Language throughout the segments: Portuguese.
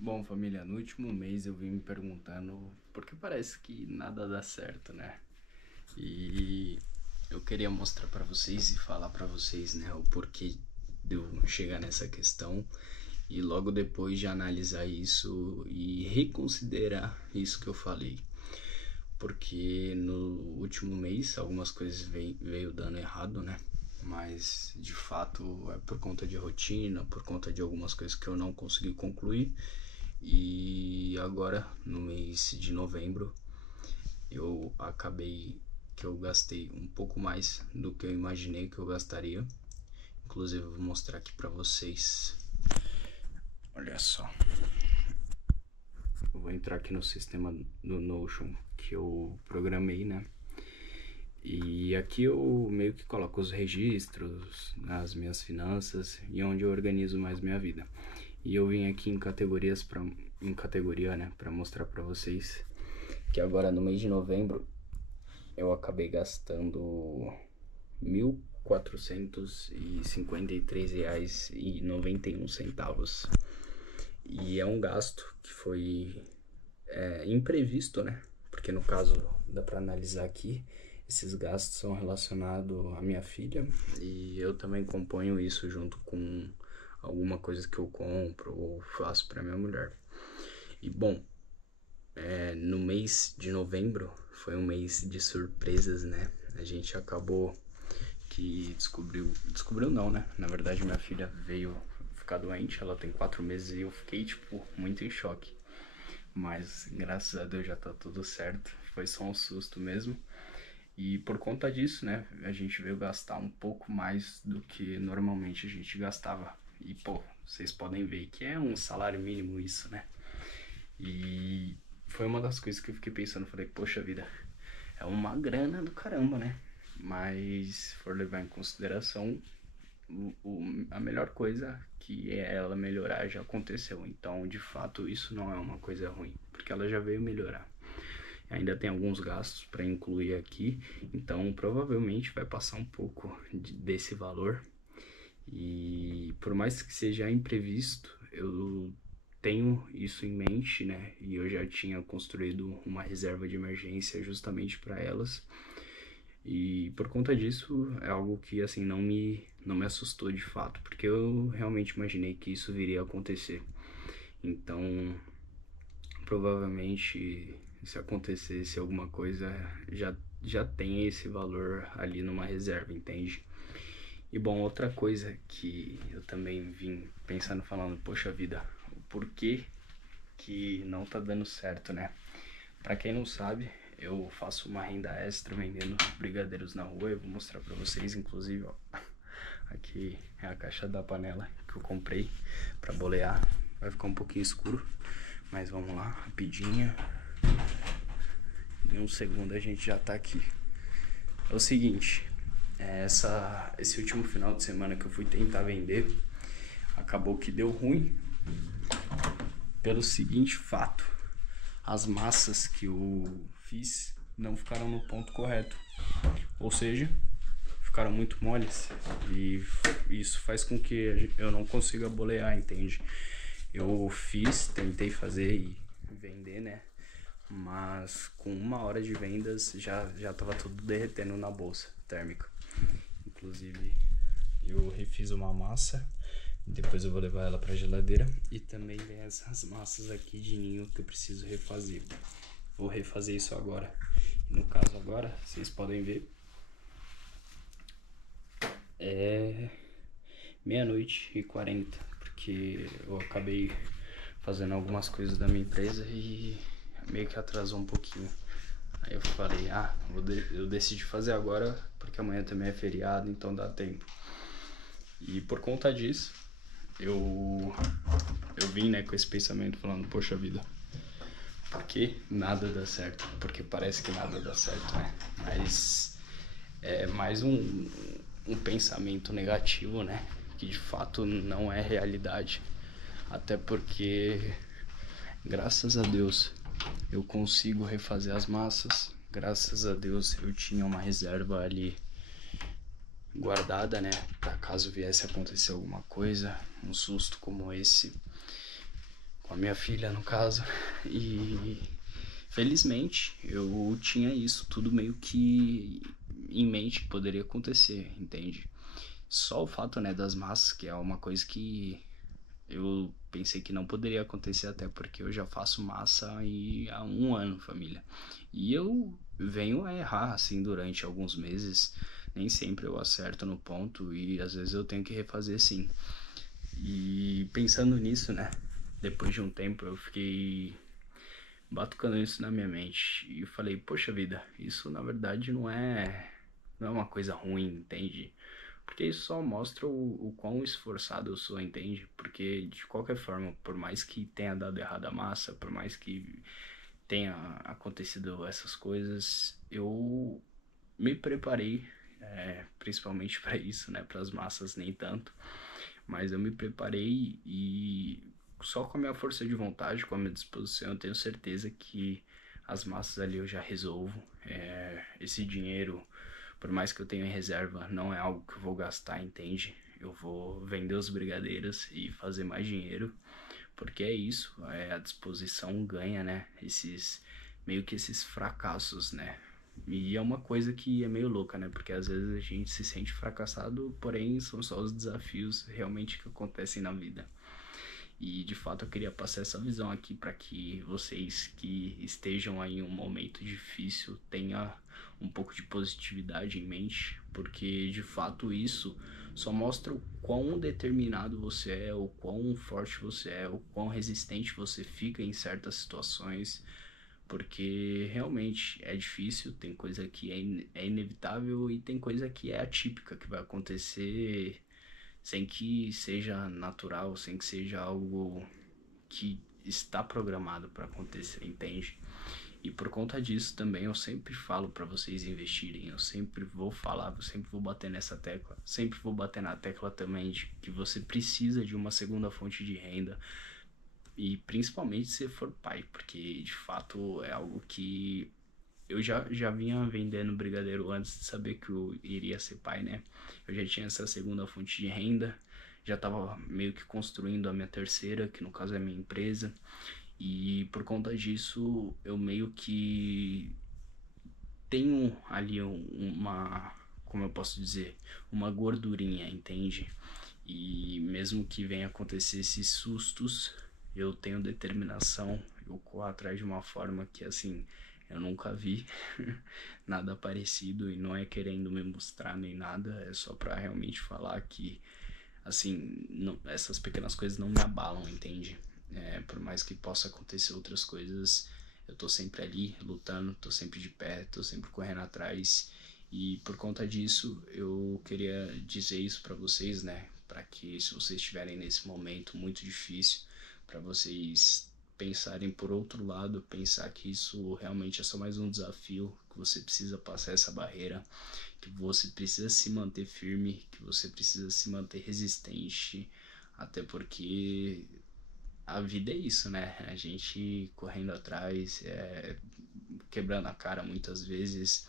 Bom, família, no último mês eu vim me perguntando por que parece que nada dá certo, né? E eu queria mostrar pra vocês e falar pra vocês, né, o porquê de eu chegar nessa questão e logo depois de analisar isso e reconsiderar isso que eu falei. Porque no último mês algumas coisas veio dando errado, né? Mas de fato é por conta de rotina, por conta de algumas coisas que eu não consegui concluir. E agora, no mês de novembro, eu acabei que eu gastei um pouco mais do que eu imaginei que eu gastaria. Inclusive, eu vou mostrar aqui pra vocês. Olha só. Eu vou entrar aqui no sistema do Notion que eu programei, né? E aqui eu meio que coloco os registros, as minhas finanças e onde eu organizo mais minha vida. E eu vim aqui em categorias em categoria, né, para mostrar para vocês que agora no mês de novembro eu acabei gastando R$ 1.453,91. E é um gasto que foi imprevisto, né? Porque no caso, dá para analisar aqui, esses gastos são relacionados à minha filha e eu também componho isso junto com alguma coisa que eu compro ou faço para minha mulher. E bom, no mês de novembro foi um mês de surpresas, né? A gente acabou que descobriu não, né? Na verdade, minha filha veio ficar doente, ela tem 4 meses e eu fiquei, tipo, muito em choque. Mas graças a Deus já tá tudo certo, foi só um susto mesmo. E por conta disso, né, a gente veio gastar um pouco mais do que normalmente a gente gastava. E pô, vocês podem ver que é um salário mínimo isso, né? E foi uma das coisas que eu fiquei pensando, falei, poxa vida, é uma grana do caramba, né? Mas se for levar em consideração, a melhor coisa que é ela melhorar já aconteceu. Então, de fato, isso não é uma coisa ruim, porque ela já veio melhorar. Ainda tem alguns gastos para incluir aqui, então provavelmente vai passar um pouco desse valor. E por mais que seja imprevisto, eu tenho isso em mente, né? E eu já tinha construído uma reserva de emergência justamente para elas. E por conta disso é algo que assim não me assustou de fato, porque eu realmente imaginei que isso viria a acontecer. Então, provavelmente se acontecesse alguma coisa, já tem esse valor ali numa reserva, entende? E bom, outra coisa que eu também vim pensando, falando, poxa vida, o porquê que não tá dando certo, né? Pra quem não sabe, eu faço uma renda extra vendendo brigadeiros na rua. Eu vou mostrar pra vocês, inclusive, ó. Aqui é a caixa da panela que eu comprei pra bolear. Vai ficar um pouquinho escuro, mas vamos lá, rapidinho. Em um segundo a gente já tá aqui. É o seguinte, esse último final de semana que eu fui tentar vender, acabou que deu ruim pelo seguinte fato: as massas que eu fiz não ficaram no ponto correto, ou seja, ficaram muito moles, e isso faz com que eu não consiga bolear, entende? Eu tentei fazer e vender, né? Mas com 1 hora de vendas já tava tudo derretendo na bolsa térmica. Inclusive, eu refiz uma massa, depois eu vou levar ela pra geladeira. E também tem essas massas aqui de ninho que eu preciso refazer. Vou refazer isso agora. No caso agora, vocês podem ver, é 00:40, porque eu acabei fazendo algumas coisas da minha empresa e meio que atrasou um pouquinho. Aí eu falei, eu decidi fazer agora porque amanhã também é feriado, então dá tempo. E por conta disso, eu vim, né, com esse pensamento falando, poxa vida, por que nada dá certo? Porque parece que nada dá certo, né? Mas é mais um pensamento negativo, né? Que de fato não é realidade. Até porque, graças a Deus, eu consigo refazer as massas. Graças a Deus eu tinha uma reserva ali guardada, né? Pra caso viesse a acontecer alguma coisa, um susto como esse com a minha filha no caso, e felizmente eu tinha isso tudo meio que em mente que poderia acontecer, entende? Só o fato, né, das massas, que é uma coisa que eu pensei que não poderia acontecer, até porque eu já faço massa há um ano, família. E eu venho a errar, assim, durante alguns meses. Nem sempre eu acerto no ponto e às vezes eu tenho que refazer sim. E pensando nisso, né, depois de um tempo eu fiquei batucando isso na minha mente e falei, poxa vida, isso na verdade não é uma coisa ruim, entende? Porque isso só mostra o quão esforçado eu sou, entende? Porque de qualquer forma, por mais que tenha dado errado a massa, por mais que tenha acontecido essas coisas, eu me preparei, principalmente para isso, né? Para as massas nem tanto, mas eu me preparei e só com a minha força de vontade, com a minha disposição, eu tenho certeza que as massas ali eu já resolvo. Esse dinheiro, por mais que eu tenha em reserva, não é algo que eu vou gastar, entende? Eu vou vender os brigadeiros e fazer mais dinheiro, porque é isso, a disposição ganha, né? Meio que esses fracassos, né? E é uma coisa que é meio louca, né? Porque às vezes a gente se sente fracassado, porém são só os desafios realmente que acontecem na vida. E de fato eu queria passar essa visão aqui para que vocês que estejam aí em um momento difícil tenham um pouco de positividade em mente, porque de fato isso só mostra o quão determinado você é, o quão forte você é, o quão resistente você fica em certas situações, porque realmente é difícil, tem coisa que é inevitável e tem coisa que é atípica, que vai acontecer sem que seja natural, sem que seja algo que está programado para acontecer, entende? E por conta disso também eu sempre falo para vocês investirem, eu sempre vou falar, eu sempre vou bater nessa tecla, sempre vou bater na tecla também de que você precisa de uma segunda fonte de renda, e principalmente se for pai, porque de fato é algo que eu já vinha vendendo brigadeiro antes de saber que eu iria ser pai, né? Eu já tinha essa segunda fonte de renda, já estava meio que construindo a minha terceira, que no caso é a minha empresa, e por conta disso eu meio que tenho ali uma, como eu posso dizer, uma gordurinha, entende? E mesmo que venha acontecer esses sustos, eu tenho determinação, eu corro atrás de uma forma que assim, eu nunca vi nada parecido, e não é querendo me mostrar nem nada, é só pra realmente falar que assim, não, essas pequenas coisas não me abalam, entende? Por mais que possa acontecer outras coisas, eu tô sempre ali lutando, tô sempre de pé, tô sempre correndo atrás. E por conta disso, eu queria dizer isso pra vocês, né? Pra que se vocês estiverem nesse momento muito difícil, pra vocês pensarem por outro lado, pensar que isso realmente é só mais um desafio, que você precisa passar essa barreira, que você precisa se manter firme, que você precisa se manter resistente, até porque a vida é isso, né? A gente correndo atrás, quebrando a cara muitas vezes,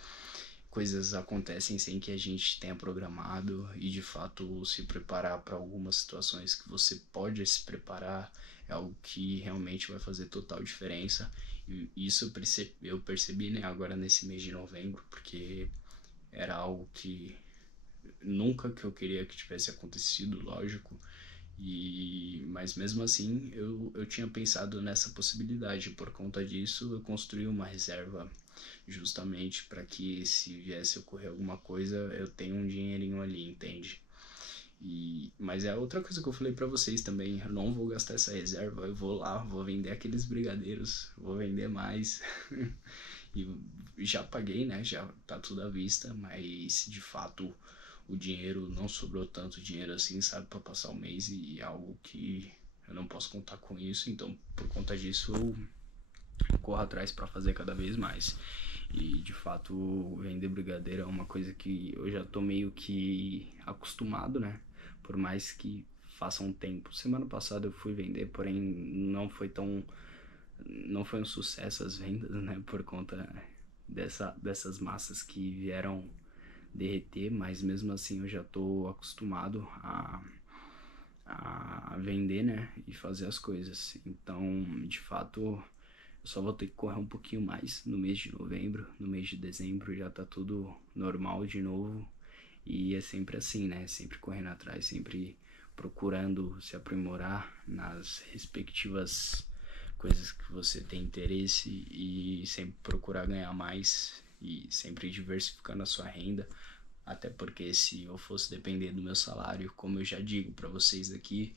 coisas acontecem sem que a gente tenha programado, e de fato se preparar para algumas situações que você pode se preparar é algo que realmente vai fazer total diferença. E isso eu percebi, né, agora nesse mês de novembro, porque era algo que nunca que eu queria que tivesse acontecido, lógico. Mas mesmo assim eu tinha pensado nessa possibilidade. Por conta disso eu construí uma reserva justamente para que se viesse a ocorrer alguma coisa eu tenha um dinheirinho ali, entende? Mas é outra coisa que eu falei para vocês também, eu não vou gastar essa reserva, eu vou lá, vou vender aqueles brigadeiros, vou vender mais. E já paguei, né? Já tá tudo à vista, mas de fato o dinheiro não sobrou tanto dinheiro assim, sabe, para passar o mês, e é algo que eu não posso contar com isso, então por conta disso eu corro atrás para fazer cada vez mais. E de fato vender brigadeiro é uma coisa que eu já tô meio que acostumado, né? Por mais que faça um tempo. Semana passada eu fui vender, porém não foi um sucesso as vendas, né, por conta dessas massas que vieram derreter, mas mesmo assim eu já tô acostumado a vender, né, e fazer as coisas. Então, de fato, eu só vou ter que correr um pouquinho mais no mês de novembro. No mês de dezembro já tá tudo normal de novo. E é sempre assim, né? Sempre correndo atrás, sempre procurando se aprimorar nas respectivas coisas que você tem interesse e sempre procurar ganhar mais e sempre diversificando a sua renda. Até porque se eu fosse depender do meu salário, como eu já digo para vocês aqui,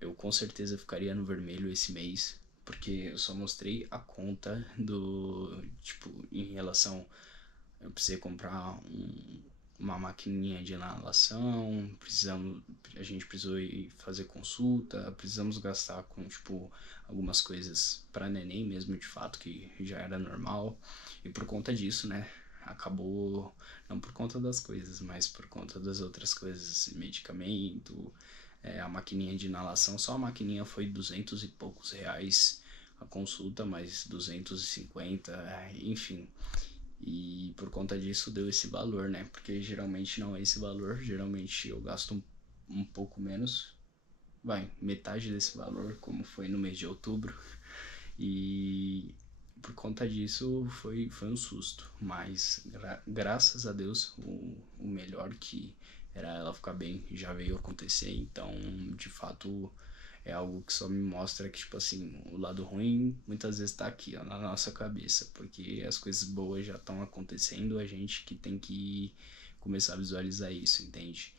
eu com certeza ficaria no vermelho esse mês, porque eu só mostrei a conta do, tipo, em relação, eu precisei comprar uma maquininha de inalação, a gente precisou ir fazer consulta, precisamos gastar com, tipo, algumas coisas para neném mesmo, de fato, que já era normal, e por conta disso, né, acabou, não por conta das coisas, mas por conta das outras coisas, medicamento, a maquininha de inalação, só a maquininha foi 200 e poucos reais a consulta, mais 250, enfim. E por conta disso deu esse valor, né? Porque geralmente não é esse valor, geralmente eu gasto um pouco menos, vai, metade desse valor, como foi no mês de outubro. E por conta disso foi um susto, mas graças a Deus o melhor que era ela ficar bem já veio acontecer, então de fato é algo que só me mostra que, tipo assim, o lado ruim muitas vezes tá aqui, ó, na nossa cabeça, porque as coisas boas já estão acontecendo, a gente que tem que começar a visualizar isso, entende?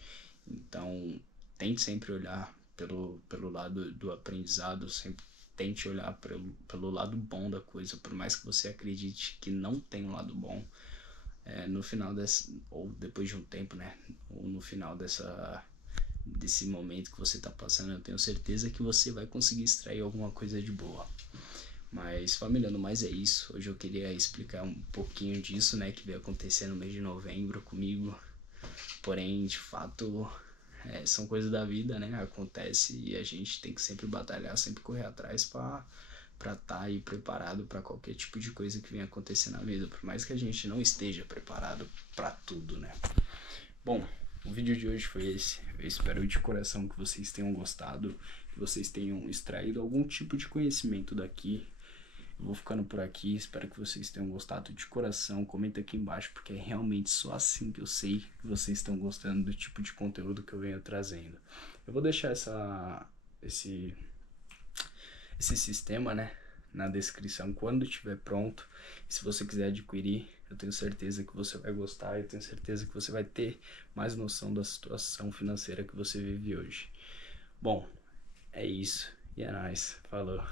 Então tente sempre olhar pelo lado do aprendizado, sempre tente olhar pelo lado bom da coisa, por mais que você acredite que não tem um lado bom, no final ou depois de um tempo, né, ou no final desse momento que você está passando, eu tenho certeza que você vai conseguir extrair alguma coisa de boa. Mas família, no mais é isso. Hoje eu queria explicar um pouquinho disso, né, que veio acontecer no mês de novembro comigo. Porém, de fato, são coisas da vida, né? Acontece e a gente tem que sempre batalhar, sempre correr atrás para estar aí preparado para qualquer tipo de coisa que venha acontecer na vida, por mais que a gente não esteja preparado para tudo, né? Bom, o vídeo de hoje foi esse. Eu espero de coração que vocês tenham gostado, que vocês tenham extraído algum tipo de conhecimento daqui. Eu vou ficando por aqui, espero que vocês tenham gostado de coração. Comenta aqui embaixo, porque é realmente só assim que eu sei que vocês estão gostando do tipo de conteúdo que eu venho trazendo. Eu vou deixar esse sistema, né, na descrição quando estiver pronto. E se você quiser adquirir, eu tenho certeza que você vai gostar, eu tenho certeza que você vai ter mais noção da situação financeira que você vive hoje. Bom, é isso. E é nóis. Falou.